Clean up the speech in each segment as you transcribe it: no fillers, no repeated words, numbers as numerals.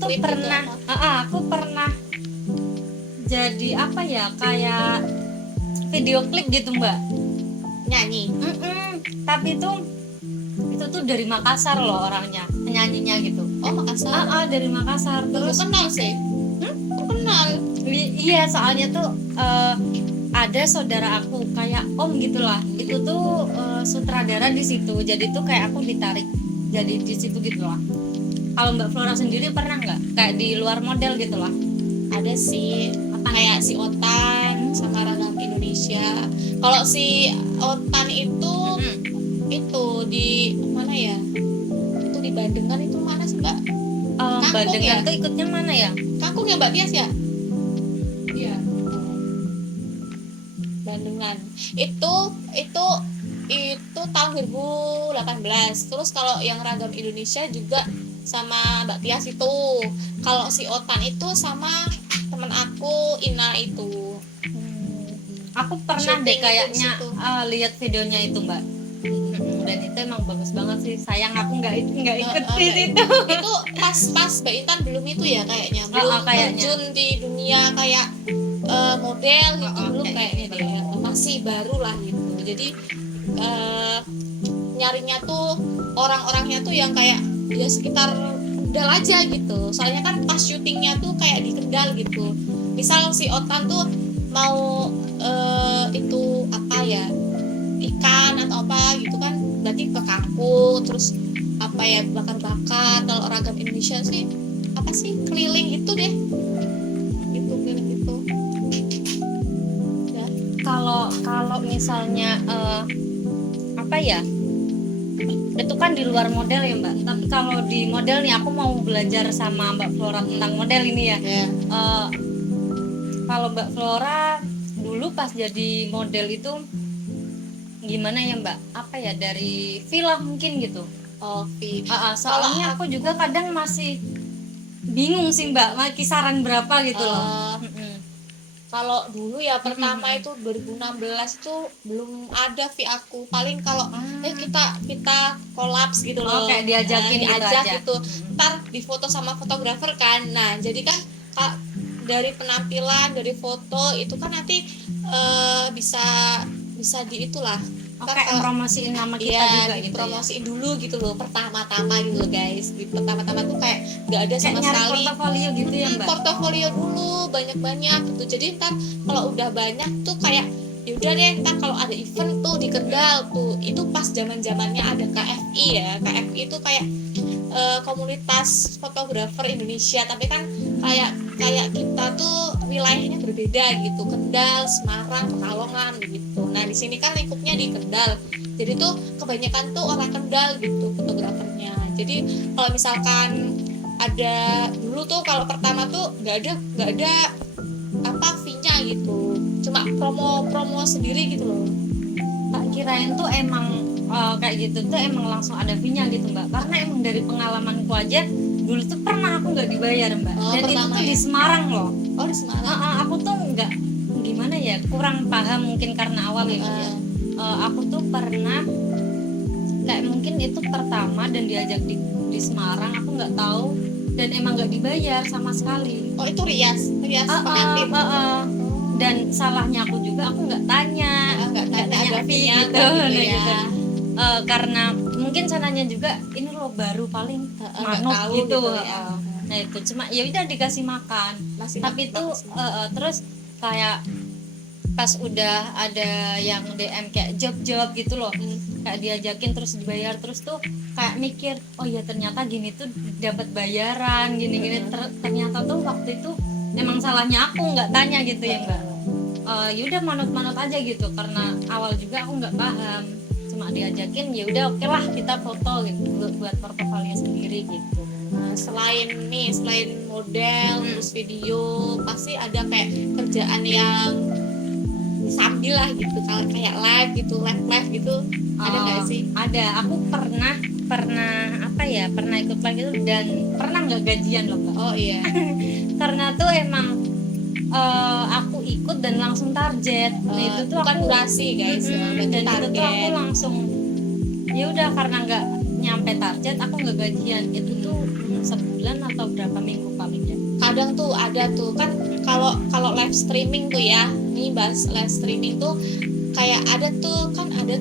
tuh klip pernah gitu apa? aku pernah jadi apa ya, kayak video klip gitu mbak. Nyanyi. Tapi tuh itu tuh dari Makassar loh orangnya, penyanyinya gitu. Oh Makassar. Dari Makassar. Baru Terus kenal sih. Baru kenal. iya soalnya tuh ada saudara aku kayak om gitulah, itu tuh sutradara di situ, jadi tuh kayak aku ditarik jadi di situ gitulah. Kalau Mbak Flora sendiri pernah nggak kayak di luar model gitulah? Ada sih kayak si Otan sama Ragam Indonesia. Kalau si Otan itu di mana ya? Itu di Bandengan itu mana sih Mbak? Kangkung Bandengan ya? tuh ikutnya mana ya? Kangkung ya Mbak Tias ya? Iya. Bandengan. Itu tahun 2018. Terus kalau yang Ragam Indonesia juga sama Mbak Tias itu. Kalau si Otan itu sama temen aku Ina itu. Aku pernah Syuting deh itu kayaknya di situ. lihat videonya itu Mbak. Dan itu emang bagus banget sih, sayang aku nggak ikut di situ. Itu pas Mbak Intan belum itu ya kayaknya, belum Kayaknya. terjun di dunia kayak model gitu, belum kayaknya gitu. dia masih baru lah gitu. Jadi nyarinya tuh orang-orangnya tuh yang kayak ya sekitar Kendal aja gitu. Soalnya kan pas syutingnya tuh kayak di Kendal gitu. Misal si Otan tuh mau itu apa ya, ikan atau apa gitu kan, berarti ke kampung terus apa ya, bakar-bakar. Kalau Ragam Indonesia sih apa sih, keliling gitu deh, gitu keliling gitu ya. Kalau misalnya apa ya, itu kan di luar model ya Mbak. Tapi kalau di model nih, aku mau belajar sama Mbak Flora tentang model ini ya. Kalau Mbak Flora dulu pas jadi model itu gimana ya Mbak? Apa ya, dari villa mungkin gitu? Soalnya aku juga kadang masih bingung sih Mbak, kisaran berapa gitu loh. Kalau dulu ya pertama itu 2016 itu belum ada fee aku. Paling kalau kita kolaps gitu loh. Kayak diajakin diajak gitu aja. Ntar difoto sama fotografer kan. Nah, jadi kan dari penampilan, dari foto itu kan nanti bisa di itulah. Kayak promosiin nama kita juga gitu. Promosiin dulu gitu loh, pertama-tama gitu loh guys. Pertama-tama tuh kayak nggak ada sama nyari sekali portofolio gitu ya Mbak. Portofolio dulu banyak-banyak gitu. Jadi ntar kalau udah banyak tuh kayak ya udah deh, ntar kalau ada event tuh di Kendal tuh, itu pas zaman-zamannya ada KFI ya. KFI itu kayak komunitas fotografer Indonesia, tapi kan kayak kita tuh wilayahnya berbeda gitu, Kendal, Semarang, Pekalongan gitu. Nah di sini kan lingkupnya di Kendal, jadi tuh kebanyakan tuh orang Kendal gitu fotografernya. Jadi kalau misalkan ada dulu tuh, kalau pertama tuh nggak ada apa fee-nya gitu, cuma promo sendiri gitu loh. Tak kirain tuh emang kayak gitu tuh emang langsung ada fee-nya gitu Mbak, karena emang dari pengalamanku aja dulu tuh pernah aku nggak dibayar Mbak. Dan itu tuh di Semarang loh. Di Semarang. Aku tuh nggak, gimana ya, kurang paham mungkin karena awam ya Mbak ya. Aku tuh pernah kayak mungkin itu pertama dan diajak di Semarang, aku nggak tahu dan emang nggak dibayar sama sekali. Itu rias pengantin. Dan salahnya aku juga, aku nggak tanya ada fee gitu, ya. Karena mungkin sananya juga ini loh baru paling manut gitu ya. Nah itu cuma ya udah dikasih makan. Tapi itu terus kayak pas udah ada yang DM kayak job gitu loh, kayak diajakin terus dibayar, terus tuh kayak mikir oh ya ternyata gini tuh dapat bayaran gini ternyata tuh waktu itu emang salahnya aku nggak tanya gitu ya Mbak. Yaudah manut aja gitu, karena awal juga aku nggak paham, cuma diajakin ya udah oke lah kita foto gitu buat portofolio sendiri gitu. Nah, selain model terus video, pasti ada kayak kerjaan yang sambil lah gitu, kayak live gitu. Ada nggak sih? Ada, aku pernah apa ya, pernah ikut live itu dan pernah nggak gajian loh Mbak. Karena tuh emang aku ikut dan langsung target. Nah itu tuh bukan aku durasi guys, dan itu tuh aku langsung ya udah, karena nggak nyampe target aku nggak gajian. Itu tuh sebulan atau berapa minggu kadang tuh ada tuh kan, kalau live streaming tuh ya, nih bahas live streaming tuh kayak ada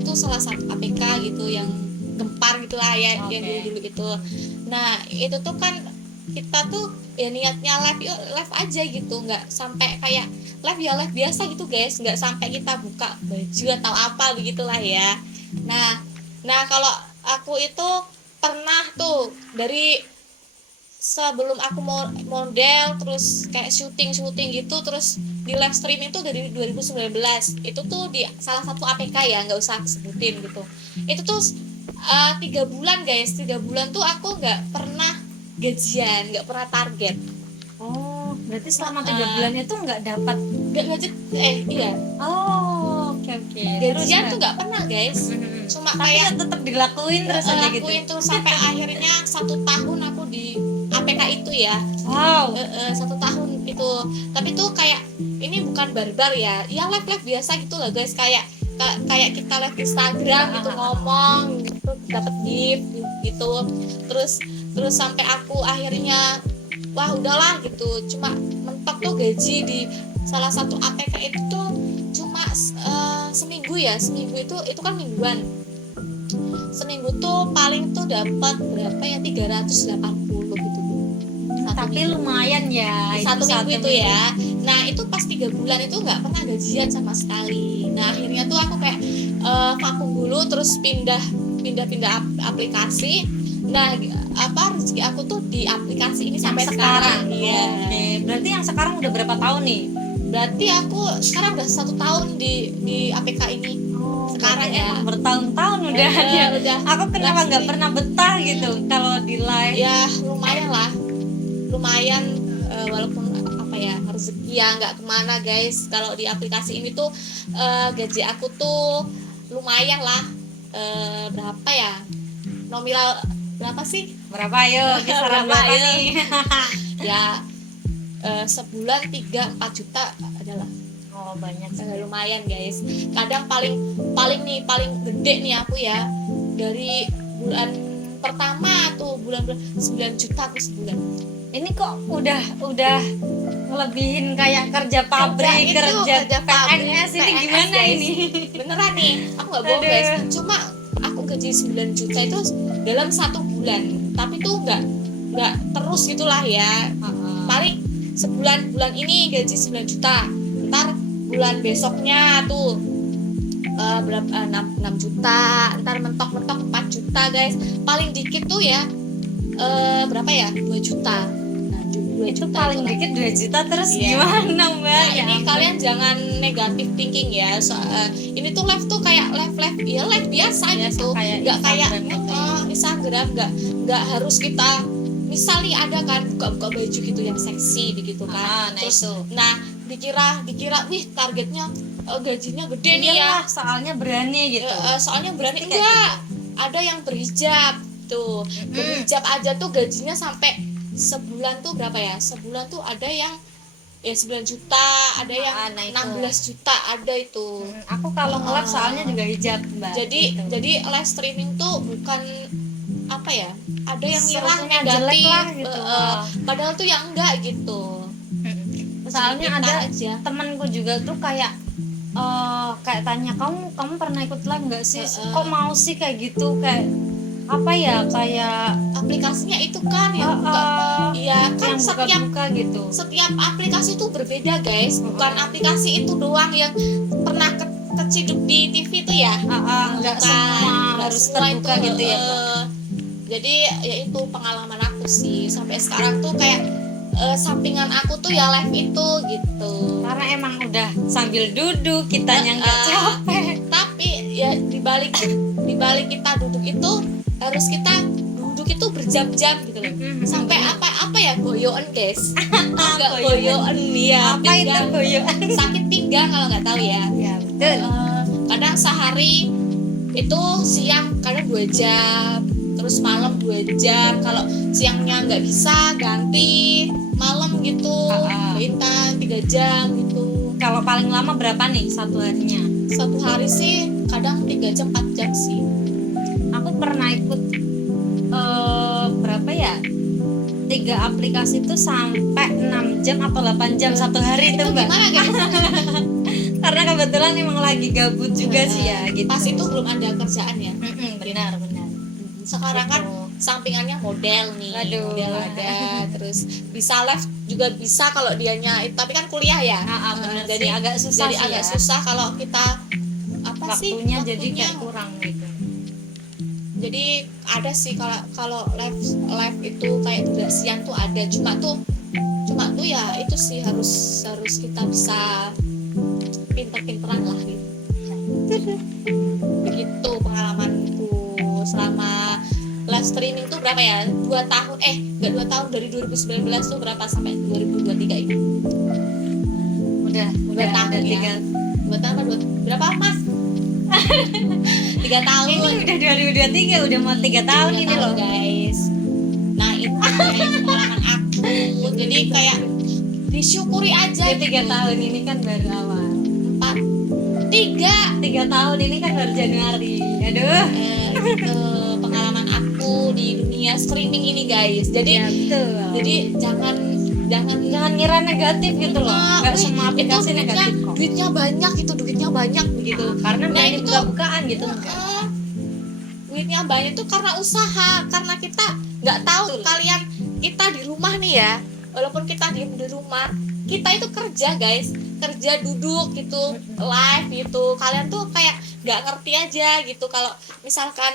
tuh salah satu APK gitu yang gempar gitulah ya, yang dulu itu. Nah itu tuh kan kita tuh ya niatnya live aja gitu, nggak sampai kayak live biasa gitu guys, nggak sampai kita buka baju atau apa begitulah ya. Nah kalau aku itu pernah tuh dari sebelum aku mau model terus kayak syuting gitu, terus di live streaming tuh dari 2019 itu tuh di salah satu APK ya, nggak usah sebutin gitu. Itu tuh 3 bulan guys, 3 bulan tuh aku nggak pernah gajian, nggak pernah target. Oh, berarti selama 3 bulan itu nggak dapat. Nggak gaji, iya Oh, oke. gajian tuh nggak pernah guys, cuma tapi kayak tetap dilakuin terus aja gitu. lakuin terus sampai akhirnya 1 tahun aku di APK itu ya. Wow. 1 tahun itu, tapi tuh kayak ini bukan barbar ya live biasa gitu lah guys, kayak kita live Instagram gitu, ngomong gitu, dapat gift gitu, terus sampai aku akhirnya wah udahlah gitu, cuma mentok tuh gaji di salah satu APK itu tuh cuma seminggu itu kan mingguan, seminggu tuh paling tuh dapat berapa ya, 380 gitu. Tapi lumayan ya satu minggu itu ya. Nah itu pas 3 bulan itu nggak pernah gajian sama sekali. Nah akhirnya tuh aku kayak vakum dulu, terus pindah aplikasi. Nah rezeki aku tuh di aplikasi ini sampai sekarang. Iya. Oke. Berarti yang sekarang udah berapa tahun nih? Berarti aku sekarang udah 1 tahun di APK ini. Sekarang ya bertahun-tahun udah. Udah. Aku kenapa nggak pernah betah gitu kalau di live? Ya lumayan walaupun apa ya, rezeki ya nggak kemana guys. Kalau di aplikasi ini tuh gaji aku tuh lumayan lah, berapa ya, nominal berapa sih, Berapa ayo? Kisaran berapa ya? nih? Ya sebulan 3-4 juta adalah. Oh banyak. Lumayan guys. Kadang paling gede nih aku ya, dari bulan pertama tuh bulan 9 juta aku sebulan. Ini kok udah ngelebihin kayak kerja pabrik, kerja PNS ini gimana guys. ini? Beneran nih, aku nggak bohong guys. Cuma aku gaji 9 juta itu dalam 1 bulan, tapi tuh nggak terus gitulah ya. Paling bulan ini gaji 9 juta, ntar bulan besoknya tuh berapa 6 juta, ntar mentok 4 juta guys. Paling dikit tuh ya berapa ya, 2 juta. Nah 2 Itu juta paling dikit 2 juta terus Iya. gimana mbak? Nah Ya ini ampun. kalian jangan negatif thinking ya. Ini tuh live tuh kayak live biasa gitu, kayak nggak kayak Instagram gitu ya. Instagram, nggak harus kita misal nih ada kan buka baju gitu yang seksi begitu kan. Nah Terus itu. dikira wih targetnya gajinya gede nih ya. Iyalah, soalnya berani gitu. Soalnya berani Pasti kayak enggak, ada yang berhijab tuh, berhijab aja tuh gajinya sampai sebulan tuh berapa ya, sebulan tuh ada yang ya 9 juta, ada yang nah itu. 16 juta ada itu. Aku kalau nge-live soalnya juga hijab mbak. Jadi gitu. live streaming tuh bukan apa ya, ada yang ngira Serutunya jelek negatif lah gitu. padahal tuh yang enggak gitu. Soalnya Kita ada aja. temanku juga tuh kayak tanya kamu pernah ikut live nggak sih? Kok mau sih kayak gitu, kayak apa ya, kayak Aplikasinya itu kan yang buka, iya kan yang buka gitu. setiap aplikasi itu berbeda guys, bukan aplikasi itu doang yang pernah keciduk di TV itu ya. Nggak Bukan, semua nggak harus semua terbuka itu, gitu ya mbak. jadi ya itu pengalaman aku sih sampai sekarang tuh kayak sampingan aku tuh ya live itu gitu. Karena emang udah sambil duduk kitanya nggak capek. Tapi ya dibalik kita duduk itu harus kita duduk itu berjam-jam gitu loh. Sampai apa ya, goyoan guys. Agak goyoan ya. Apa itu goyoan? Sakit pinggang kalau nggak tahu ya. Ya betul. Kadang sehari itu siang kadang 2 jam, terus malam 2 jam. Kalau siangnya nggak bisa ganti malam gitu, bintang 3 jam gitu. Kalau paling lama berapa nih satu harinya? Satu hari sih kadang 3 jam 4 jam sih. Aku pernah ikut berapa ya, 3 aplikasi tuh sampai 6 jam atau 8 jam satu hari Itu tuh Mbak. gimana guys? Karena kebetulan emang lagi gabut juga sih ya gitu. Pas itu belum ada kerjaan ya. Benar. Sekarang kan Gitu. sampingannya model nih. Aduh. Model ada, terus bisa live juga bisa kalau dianya, tapi kan kuliah ya. Benar Jadi sih, agak susah jadi sih agak ya. susah kalau kita Waktunya jadi kayak kurang gitu. Jadi ada sih kalau live itu kayak durasian tuh ada, cuma tuh ya itu sih harus kita bisa pinter-pinteran lah gitu. Begitu pengalamanku selama live streaming tuh berapa ya? 2 tahun, enggak 2 tahun, dari 2019 tuh berapa sampai 2023 ini? Udah tahun ada ya. 2 tahun apa berapa Mas? 3 tahun. Ini udah 2023, udah mau 3 tahun 3 ini tahun, loh. guys. Nah itu guys pengalaman aku. Jadi kayak disyukuri aja. Ya 3 tahun ini kan baru awal. 3 tahun ini kan baru Januari. Aduh. gitu pengalaman aku di dunia streaming ini guys. Jadi Ya, betul. jadi jangan Jangan ngira negatif gitu loh. Enggak semua aplikasi itu negatif kok. duitnya banyak begitu. Karena Nah, berani itu buka-bukaan gitu enggak. duitnya banyak tuh karena usaha, karena kita nggak tahu. Betul. Kalian, kita di rumah nih ya, walaupun kita diem di rumah, kita itu kerja guys, kerja duduk gitu, live gitu. Kalian tuh kayak nggak ngerti aja gitu kalau misalkan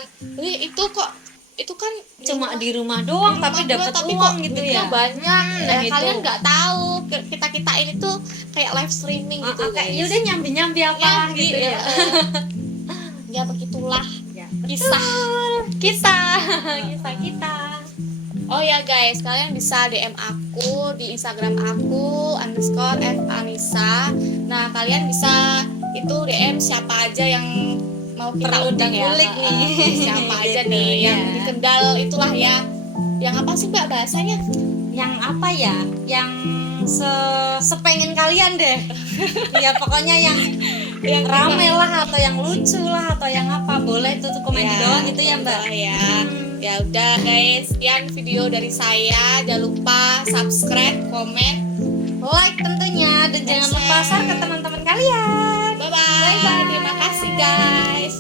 itu kan Cuma di rumah doang tapi dapat uang gitu duitnya ya. banyak. Nah, itu. Kalian nggak tahu kita ini tuh kayak live streaming gitu Kayak guys. ya udah nyambi apa gitu ya. Ya begitulah Ya, kisah kita. Kita. Oh ya guys, kalian bisa DM aku di Instagram aku _FAnisa. Nah kalian bisa itu DM siapa aja yang mau kita Perlu undang ya. dikulik nih. Siapa aja Gitu, nih yang ya. di Kendal itulah ya. Yang apa sih Mbak bahasanya? Yang apa ya? Yang sepengen kalian deh. Ya pokoknya yang rame lah atau yang lucu lah atau yang apa, boleh tuh komen di bawah gitu ya Mbak. Ya. Ya udah guys, sekian video dari saya. Jangan lupa subscribe, komen, Like tentunya dan jangan lupa share ke teman-teman kalian. bye bye. Terima kasih guys.